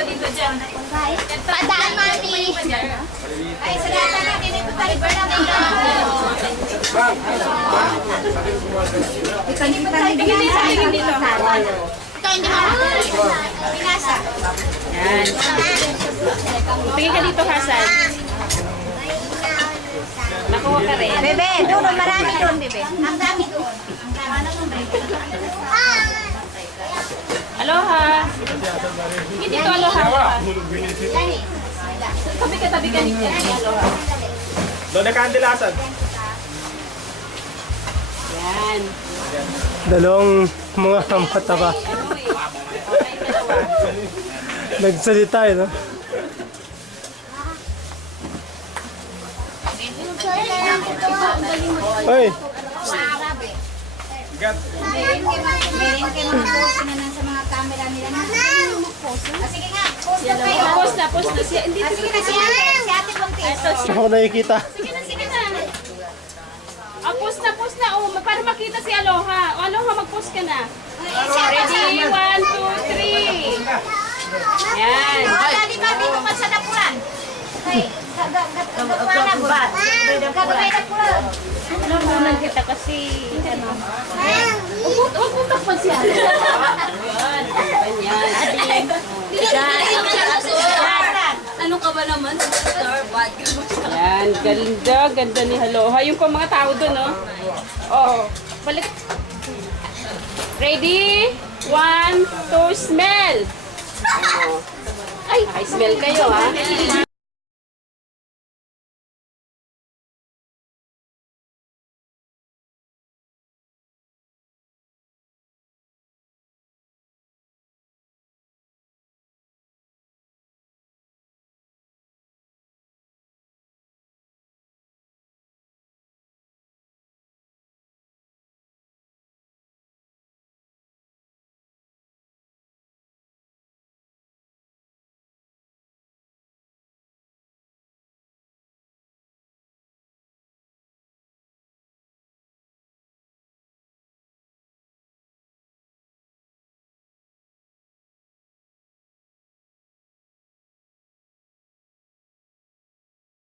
Dito, dyan. Padaan, mami. Ay, sa data natin, ito tayo ba namin na? Ito, hindi pa tayo dito. Ito, hindi makakita. Pinasa. Yan. Tingin ka dito, Hasan. Nakuha ka rin. Bebe, doon, marami doon, bebe. Ang dami doon. Ang dami doon. Aloha. Hindi dito, aloha. Dani. Tabi ka dito. Aloha. Doon na kandilasan. Yan. Dalawang mga mataba. Nagsalita eh, no? Hoy! Meron kayo mga post na nasa mga camera nila na. Sige nga, post na kayo. Post na siya. Hindi Sige na si Ate Buntis. Ako nakikita. Sige na. Post na. Oh, para makita si Aloha. O, Aloha, mag-post ka na. Ready? 1, 2, 3. Yan. Dali ba dito pa sa dapulan? Okay. Gagawin na pulan. Ano, munan kita kasi, ano. Huwag mo takpan siya. Yan. Ganyan. Ano ka ba naman? Yan. Ganda ni Aloha. Yung pa mga tao doon, no? Oh. Balik. Ready? 1, 2, smell. Ay, smell kayo, ha?